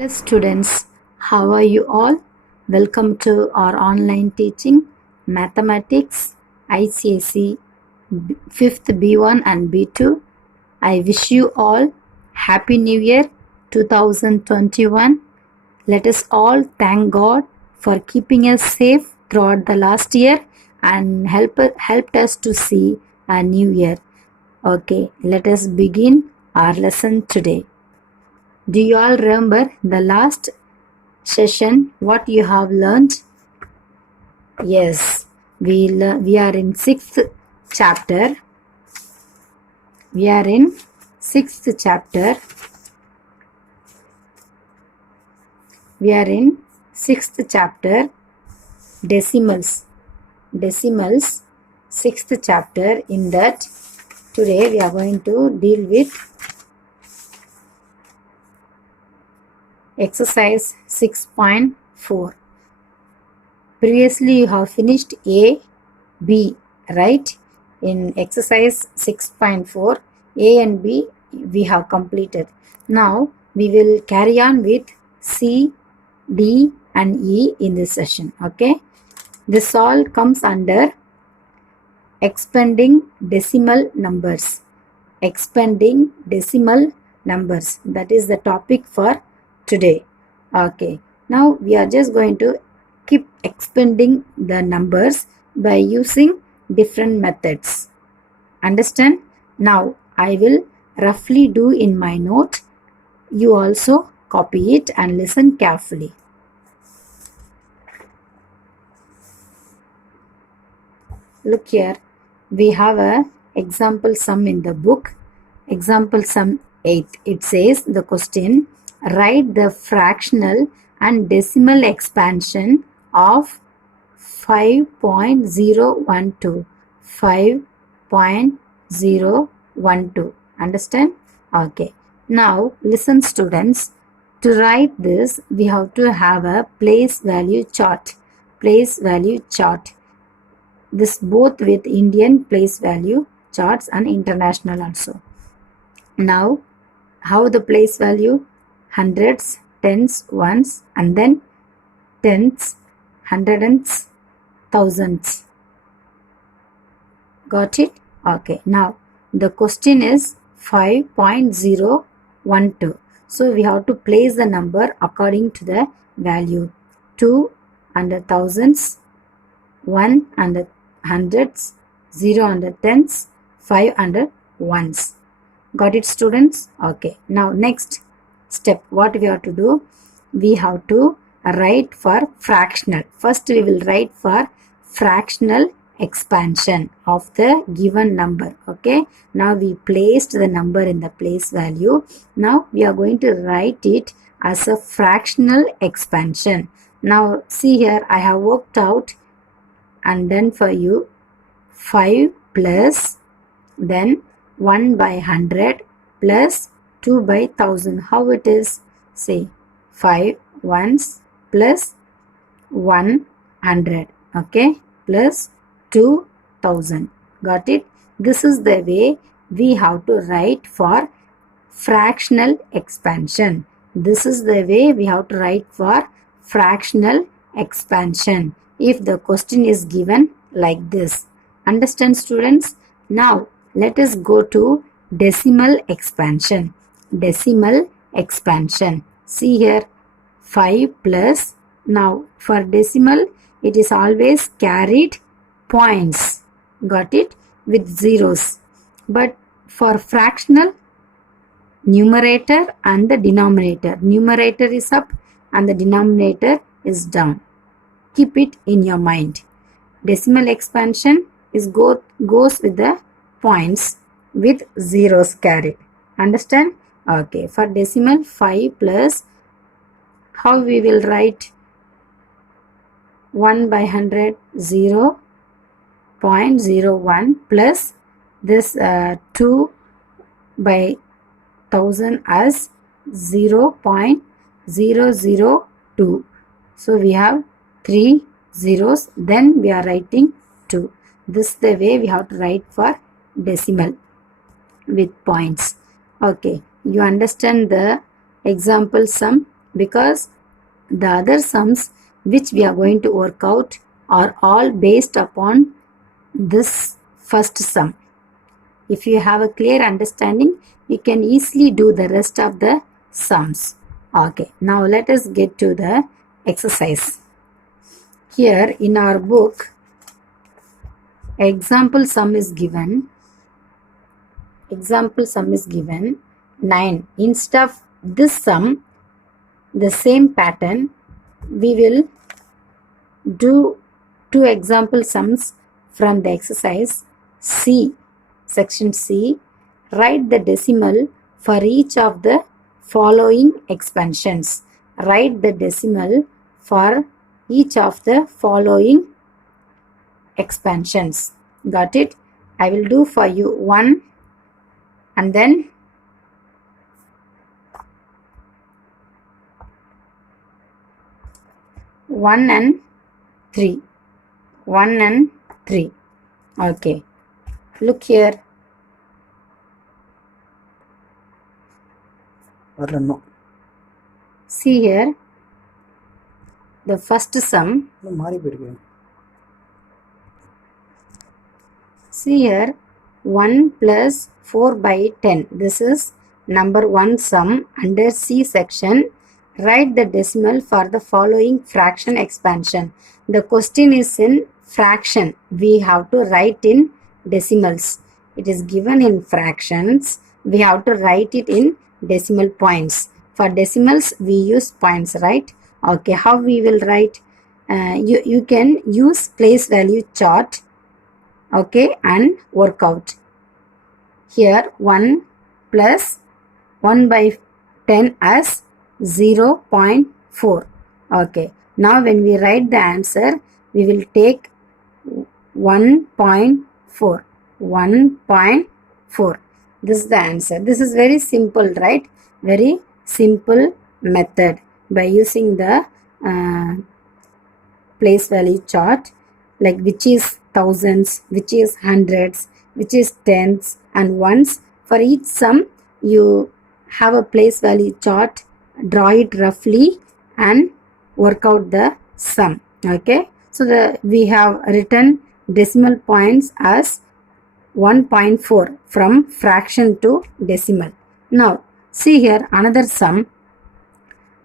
Hello students, how are you all? Welcome to our online teaching Mathematics ICSE 5th B1 and B2. I wish you all Happy New Year 2021. Let us all thank God for keeping us safe throughout the last year and helped us to see a new year. Okay, let us begin our lesson today. Do you all remember the last session what you have learned? Yes, we are in 6th chapter. We are in 6th chapter. We are in 6th chapter, decimals. Decimals, 6th chapter. In that, today we are going to deal with exercise 6.4. Previously you have finished A, B, right? In exercise 6.4, A and B we have completed. Now we will carry on with C, D and E in this session. Okay. This all comes under expanding decimal numbers. Expanding decimal numbers. That is the topic for today. Okay, now we are just going to keep expanding the numbers by using different methods. Understand? Now I will roughly do in my note. You also copy it and listen carefully. Look here, we have a example sum in the book. Example sum 8. It says the question, write the fractional and decimal expansion of 5.012. 5.012. Understand? Okay. Now listen students. To write this, we have to have a place value chart. Place value chart. This both with Indian place value charts and international also. Now, how the place value? Hundreds, tens, ones, and then tens, hundreds, thousands. Got it? Okay. Now, the question is 5.012. So, we have to place the number according to the value. 2 under thousands, 1 under hundreds, 0 under tens, 5 under ones. Got it students? Okay. Now next step, what we have to do? We have to write for fractional. First we will write for fractional expansion of the given number. Okay. Now we placed the number in the place value. Now we are going to write it as a fractional expansion. Now see here, I have worked out and done for you 5 plus then 1 by 100 plus 2 by 1000. How it is? Say 5 ones plus 100. Okay, plus 2000. Got it? This is the way we have to write for fractional expansion. This is the way we have to write for fractional expansion if the question is given like this. Understand students? Now let us go to decimal expansion. Decimal expansion. See here 5 plus. Now for decimal it is always carried points. Got it? With zeros. But for fractional, numerator and the denominator. Numerator is up and the denominator is down. Keep it in your mind. Decimal expansion is goes with the points with zeros carried. Understand? Okay. For decimal 5 plus, how we will write? 1 by 100 0.01 plus this 2 by 1000 as 0.002. So we have 3 zeros, then we are writing 2. This is the way we have to write for decimal with points. Okay, you understand the example sum because the other sums which we are going to work out are all based upon this first sum. If you have a clear understanding, you can easily do the rest of the sums. Okay, now let us get to the exercise. Here in our book, example sum is given. Example sum is given 9. Instead of this sum, the same pattern, we will do two example sums from the exercise C, section C. Write the decimal for each of the following expansions. Write the decimal for each of the following expansions. Got it? I will do for you 1 and then 1 and 3. 1 and 3. Okay. Look here. No. See here. The first sum. See here. 1 plus 4 by 10. This is number 1 sum under C section. Write the decimal for the following fraction expansion. The question is in fraction. We have to write in decimals. It is given in fractions. We have to write it in decimal points. For decimals, we use points, right? Okay, how we will write? You can use place value chart. Okay, and work out. Here 1 plus 1 by 10 as 0.4. Okay, now when we write the answer, we will take 1.4. 1.4. This is the answer. This is very simple, right? Very simple method by using the place value chart, like which is thousands, which is hundreds, which is tens and ones. For each sum, you have a place value chart, draw it roughly and work out the sum. Okay, so we have written decimal points as 1.4 from fraction to decimal. Now see here another sum,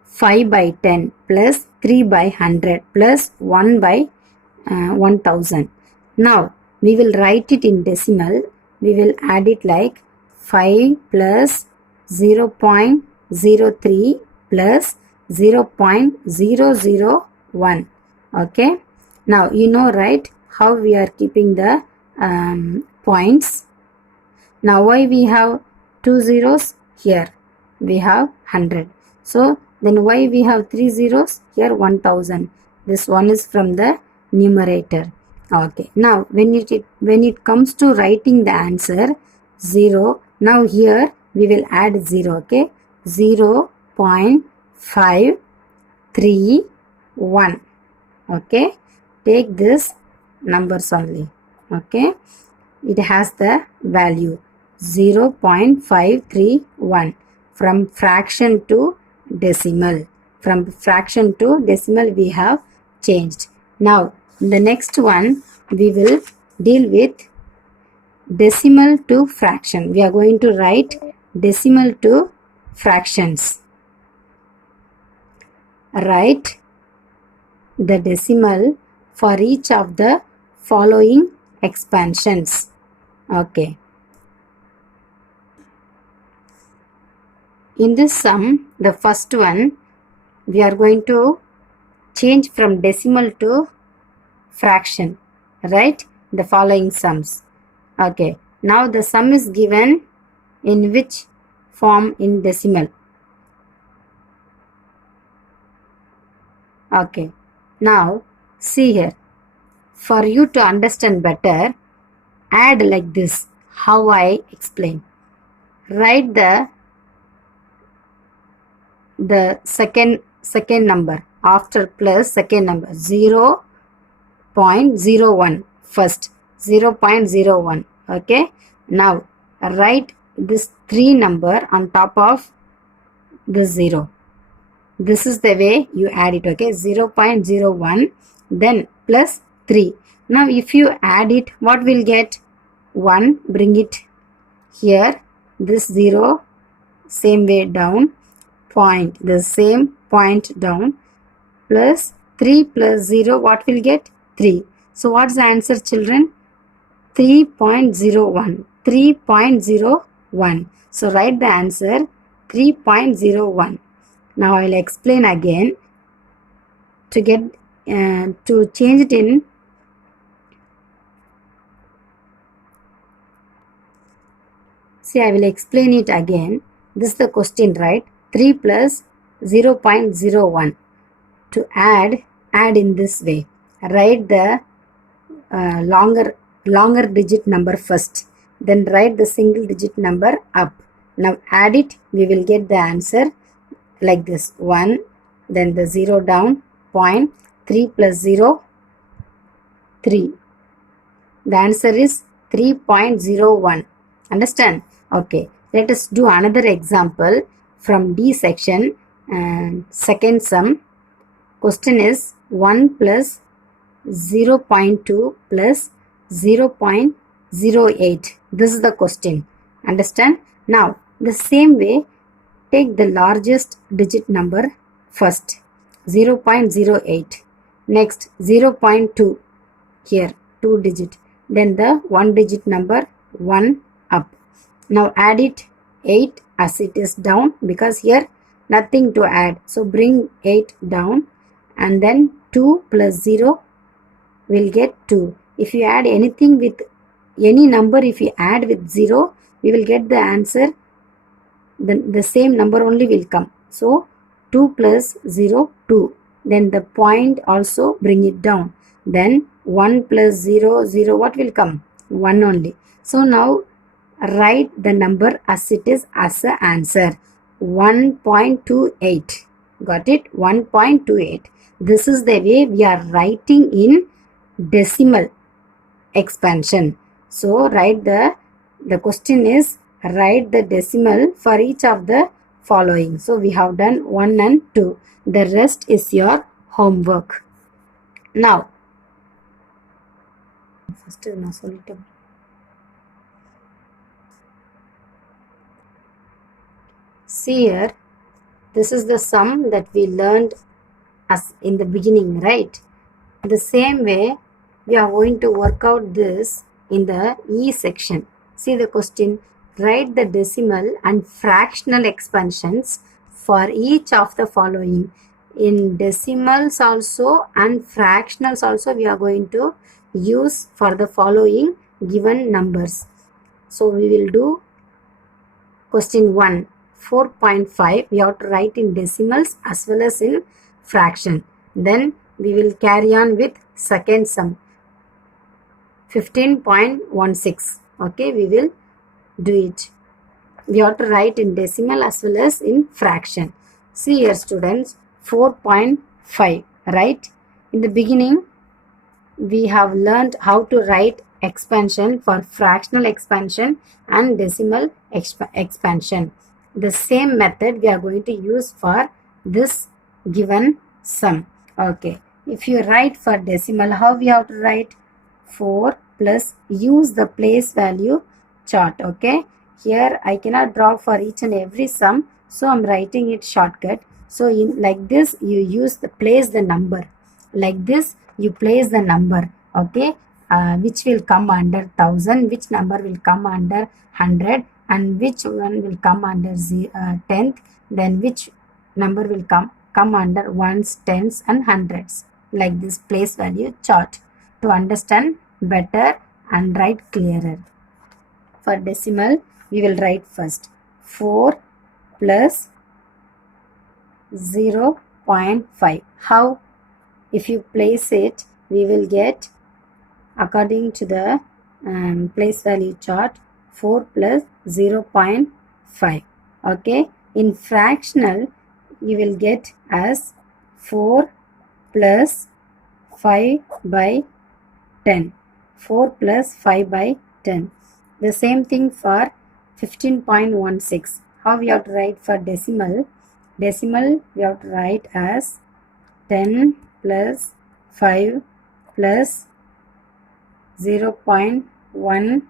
5 by 10 plus 3 by 100 plus 1 by 1000. Now we will write it in decimal. We will add it like 5 plus 0.03 plus 0.001. Okay, now you know, right, how we are keeping the points. Now why we have 2 zeros here? We have 100. So then why we have 3 zeros here? 1000. This one is from the numerator. Okay, now when it comes to writing the answer 0, now here we will add 0. Okay, 0.531. okay, take this numbers only. Okay, it has the value 0.531 from fraction to decimal. From fraction to decimal we have changed. Now the next one we will deal with decimal to fraction. We are going to write decimal to fractions. Write the decimal for each of the following expansions. Okay. In this sum, the first one, we are going to change from decimal to fraction. Right? The following sums. Okay. Now the sum is given in which form? In decimal. Okay. Now see here. For you to understand better, add like this. How I explain. Write the second number after plus second number 0.01 first. 0.01. Okay. Now write this 3 number on top of the 0. This is the way you add it, okay? 0.01, then plus 3. Now if you add it, what will get? 1, bring it here, this 0, same way down, point, the same point down, plus 3 plus 0, what will get? 3. So what's the answer, children? 3.01. 3.01. So write the answer 3.01. Now I will explain again to get to change it in. See, I will explain it again. This is the question, right? 3 plus 0.01. To add in this way. Write the longer digit number first. Then write the single digit number up. Now add it. We will get the answer like this. 1. Then the 0 down. Point. 3 plus 0. 3. The answer is 3.01. Understand? Okay. Let us do another example from D section. And second sum. Question is 1 plus 0.2 plus 0.08. This is the question. Understand? Now, the same way, take the largest digit number first. 0.08. Next, 0.2. Here, 2 digit. Then the 1 digit number 1 up. Now add it 8 as it is down, because here nothing to add. So bring 8 down, and then 2 plus 0 will get 2. If you add anything with any number, if you add with 0, we will get the answer. The same number only will come. So 2 plus 0, 2. Then the point also bring it down. Then 1 plus 0, 0, what will come? 1 only. So now write the number as it is as an answer. 1.28. Got it? 1.28. This is the way we are writing in decimal expansion. So write the question is write the decimal for each of the following. So we have done 1 and 2. The rest is your homework. Now first na solittam. See here, this is the sum that we learned as in the beginning, right? The same way we are going to work out this in the E section. See the question. Write the decimal and fractional expansions for each of the following. In decimals also and fractionals also we are going to use for the following given numbers. So we will do question 1. 4.5 we have to write in decimals as well as in fraction. Then we will carry on with second sum. 15.16. Okay, we will do it. We have to write in decimal as well as in fraction. See here students, 4.5, right? In the beginning, we have learned how to write expansion for fractional expansion and decimal expansion. The same method we are going to use for this given sum. Okay, if you write for decimal, how we have to write? 4 plus, use the place value chart. Okay, here I cannot draw for each and every sum, so I'm writing it shortcut. So in like this you use the place the number, like this you place the number. Okay, which will come under 1000, which number will come under 100, and which one will come under 10th, then which number will come under ones, tens and hundreds. Like this place value chart to understand better and write clearer. For decimal, we will write first 4 plus 0.5. How? If you place it, we will get according to the place value chart 4 plus 0.5. Okay, in fractional you will get as 4 plus 5 by 10. 4 plus 5 by 10. The same thing for 15.16. How we have to write for decimal? Decimal we have to write as 10 plus 5 plus 0.1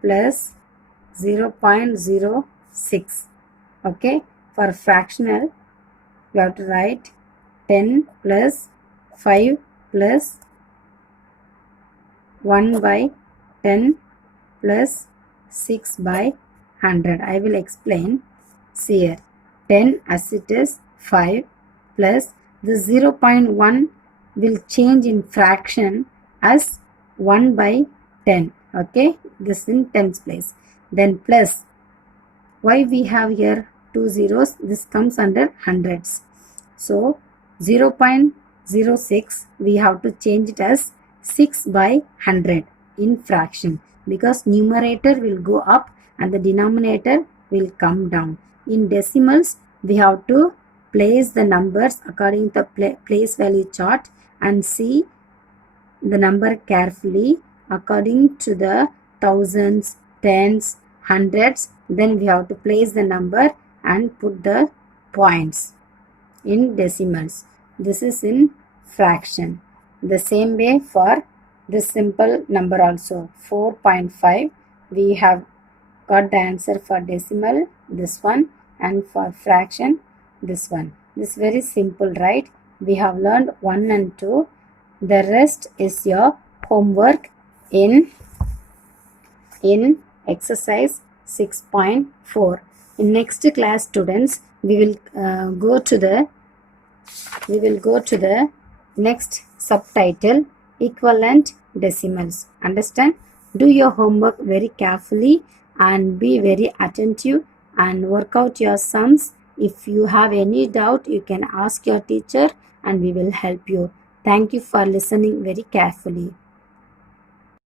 plus 0.06. Okay, for fractional we have to write 10 plus 5 plus 1 by 10 plus 6 by 100. I will explain. See here, 10 as it is 5 plus the 0.1 will change in fraction as 1 by 10. Okay, this in tens place. Then plus, why we have here two zeros, this comes under hundreds. So 0.06 we have to change it as 6 by 100 in fraction, because numerator will go up and the denominator will come down. In decimals we have to place the numbers according to the place value chart and see the number carefully according to the thousands, tens, hundreds. Then we have to place the number and put the points in decimals. This is in fraction. The same way for this simple number also, 4.5. We have got the answer for decimal, this one, and for fraction, this one. This is very simple, right? We have learned 1 and 2. The rest is your homework in exercise 6.4. In next class, students, we will go to the next subtitle, equivalent decimals. Understand? Do your homework very carefully and be very attentive and work out your sums. If you have any doubt, you can ask your teacher and we will help you. Thank you for listening very carefully.